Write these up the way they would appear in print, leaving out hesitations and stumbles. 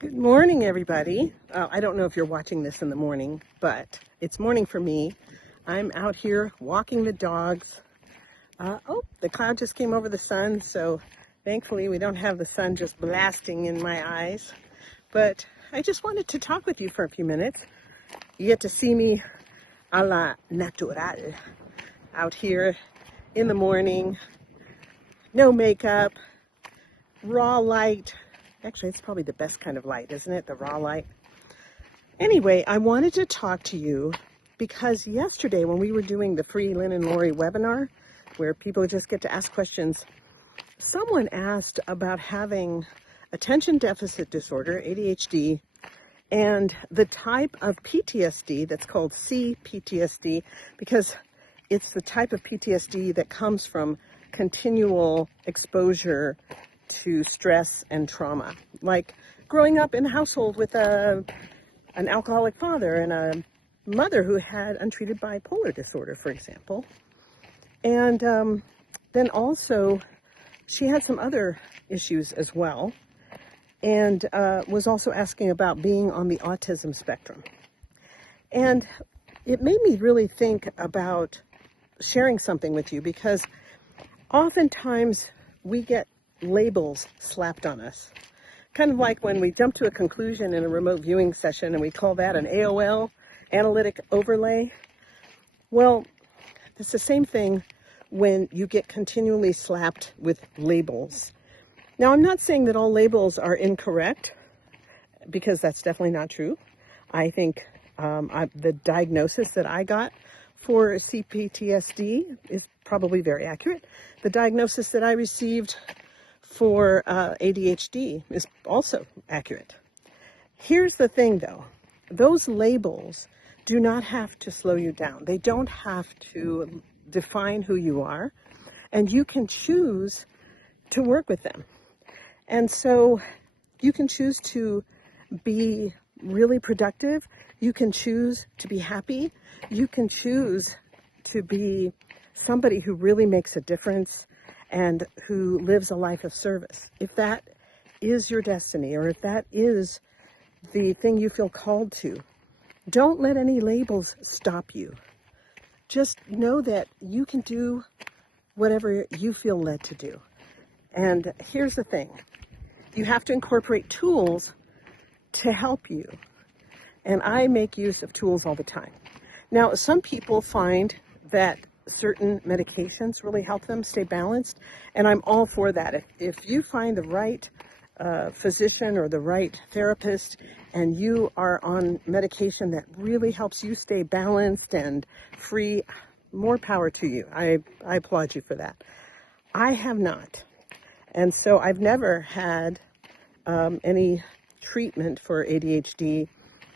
Good morning, everybody. I don't know if you're watching this in the morning, but it's morning for me. I'm out here walking the dogs. The cloud just came over the sun, so thankfully we don't have the sun just blasting in my eyes. But I just wanted to talk with you for a few minutes. You get to see me a la natural out here in the morning. No makeup, raw light. Actually, it's probably the best kind of light, isn't it? The raw light. Anyway, I wanted to talk to you because yesterday when we were doing the free Lynn and Lori webinar, where people just get to ask questions, someone asked about having attention deficit disorder, ADHD, and the type of PTSD that's called CPTSD, because it's the type of PTSD that comes from continual exposure to stress and trauma, like growing up in a household with an alcoholic father and a mother who had untreated bipolar disorder, for example. And then also she had some other issues as well, and was also asking about being on the autism spectrum. And it made me really think about sharing something with you, because oftentimes we get labels slapped on us. Kind of like when we jump to a conclusion in a remote viewing session and we call that an AOL, analytic overlay. Well, it's the same thing when you get continually slapped with labels. Now, I'm not saying that all labels are incorrect, because that's definitely not true. I think the diagnosis that I got for CPTSD is probably very accurate. The diagnosis that I received for ADHD is also accurate. Here's the thing, though. Those labels do not have to slow you down. They don't have to define who you are, and you can choose to work with them. And so you can choose to be really productive. You can choose to be happy. You can choose to be somebody who really makes a difference and who lives a life of service. If that is your destiny, or if that is the thing you feel called to, don't let any labels stop you. Just know that you can do whatever you feel led to do. And here's the thing. You have to incorporate tools to help you. And I make use of tools all the time. Now, some people find that certain medications really help them stay balanced, and I'm all for that. If you find the right physician or the right therapist and you are on medication that really helps you stay balanced and free, more power to you. I applaud you for that. I have not. And so I've never had any treatment for ADHD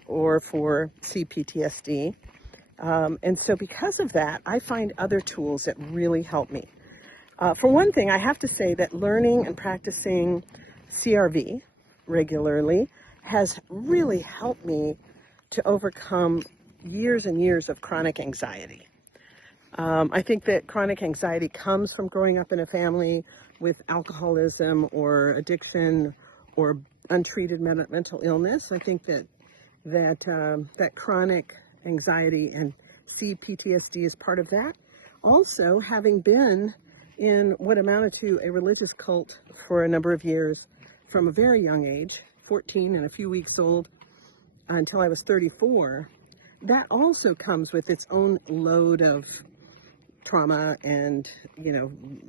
or for CPTSD. And so because of that, I find other tools that really help me. For one thing, I have to say that learning and practicing CRV regularly has really helped me to overcome years and years of chronic anxiety. I think that chronic anxiety comes from growing up in a family with alcoholism or addiction or untreated mental illness. I think that chronic anxiety and CPTSD is part of that. Also, having been in what amounted to a religious cult for a number of years from a very young age, 14 and a few weeks old, until I was 34, that also comes with its own load of trauma and,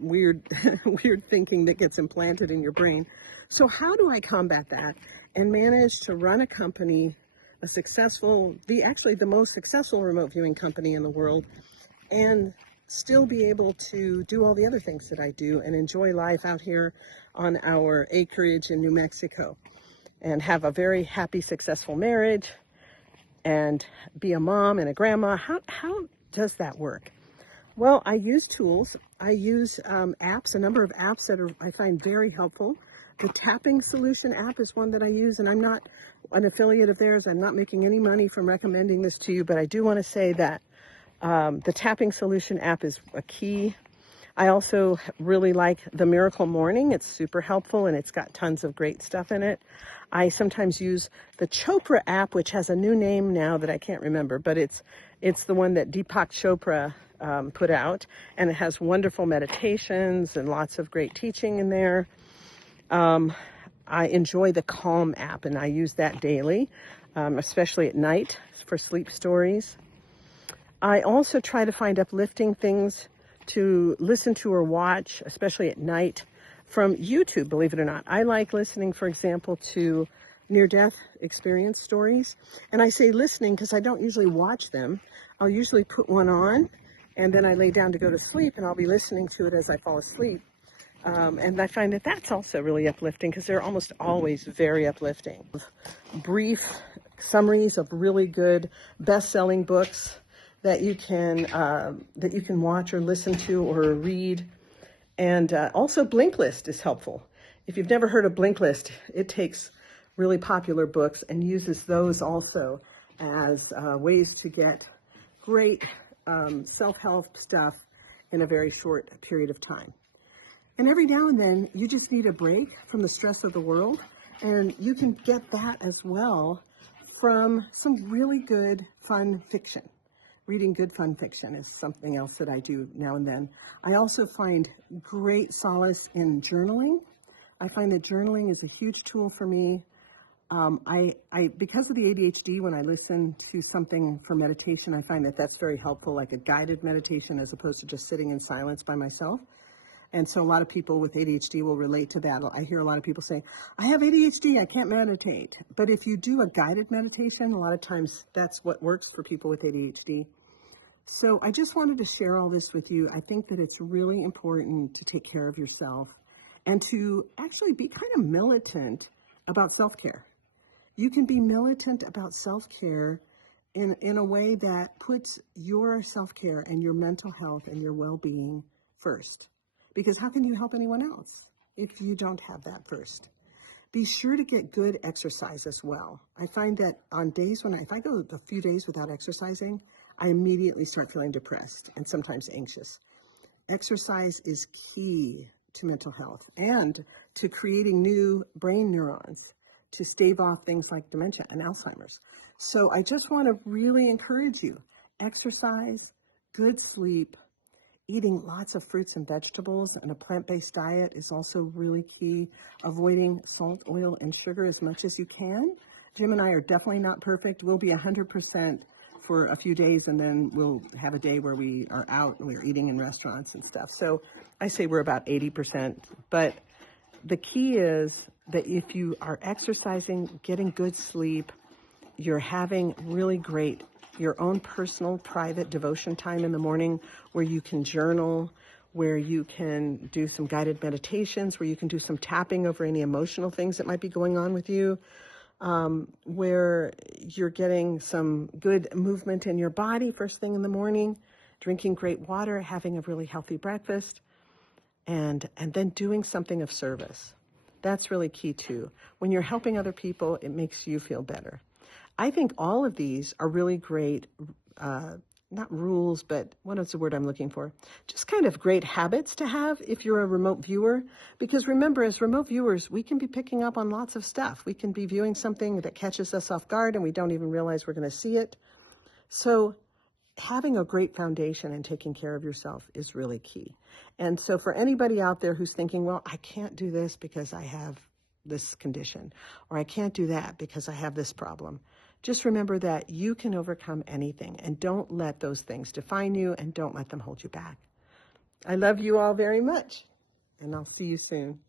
weird weird thinking that gets implanted in your brain. So how do I combat that and manage to run a company, the most successful remote viewing company in the world, and still be able to do all the other things that I do and enjoy life out here on our acreage in New Mexico and have a very happy, successful marriage and be a mom and a grandma? How does that work? Well, I use tools. I use apps, a number of apps that I find very helpful. The Tapping Solution app is one that I use, and I'm not an affiliate of theirs. I'm not making any money from recommending this to you, but I do want to say that the Tapping Solution app is a key. I also really like The Miracle Morning. It's super helpful and it's got tons of great stuff in it. I sometimes use the Chopra app, which has a new name now that I can't remember, but it's the one that Deepak Chopra put out, and it has wonderful meditations and lots of great teaching in there. I enjoy the Calm app, and I use that daily, especially at night for sleep stories. I also try to find uplifting things to listen to or watch, especially at night, from YouTube, believe it or not. I like listening, for example, to near-death experience stories. And I say listening because I don't usually watch them. I'll usually put one on, and then I lay down to go to sleep, and I'll be listening to it as I fall asleep. And I find that that's also really uplifting because they're almost always very uplifting. Brief summaries of really good best-selling books that you can watch or listen to or read. And also Blinkist is helpful. If you've never heard of Blinkist, it takes really popular books and uses those also as ways to get great self-help stuff in a very short period of time. And every now and then, you just need a break from the stress of the world, and you can get that as well from some really good, fun fiction. Reading good fun fiction is something else that I do now and then. I also find great solace in journaling. I find that journaling is a huge tool for me. Because of the ADHD, when I listen to something for meditation, I find that that's very helpful, like a guided meditation as opposed to just sitting in silence by myself. And so a lot of people with ADHD will relate to that. I hear a lot of people say, I have ADHD, I can't meditate. But if you do a guided meditation, a lot of times that's what works for people with ADHD. So I just wanted to share all this with you. I think that it's really important to take care of yourself and to actually be kind of militant about self-care. You can be militant about self-care in a way that puts your self-care and your mental health and your well-being first. Because how can you help anyone else if you don't have that first? Be sure to get good exercise as well. I find that on days if I go a few days without exercising, I immediately start feeling depressed and sometimes anxious. Exercise is key to mental health and to creating new brain neurons to stave off things like dementia and Alzheimer's. So I just want to really encourage you, exercise, good sleep, eating lots of fruits and vegetables and a plant-based diet is also really key. Avoiding salt, oil, and sugar as much as you can. Jim and I are definitely not perfect. We'll be 100% for a few days, and then we'll have a day where we are out and we're eating in restaurants and stuff. So I say we're about 80%. But the key is that if you are exercising, getting good sleep, you're having really great your own personal private devotion time in the morning where you can journal, where you can do some guided meditations, where you can do some tapping over any emotional things that might be going on with you, where you're getting some good movement in your body first thing in the morning, drinking great water, having a really healthy breakfast, and then doing something of service. That's really key too. When you're helping other people, it makes you feel better. I think all of these are really great, not rules, but what is the word I'm looking for? Just kind of great habits to have if you're a remote viewer. Because remember, as remote viewers, we can be picking up on lots of stuff. We can be viewing something that catches us off guard and we don't even realize we're going to see it. So having a great foundation and taking care of yourself is really key. And so for anybody out there who's thinking, well, I can't do this because I have this condition, or I can't do that because I have this problem. Just remember that you can overcome anything, and don't let those things define you, and don't let them hold you back. I love you all very much, and I'll see you soon.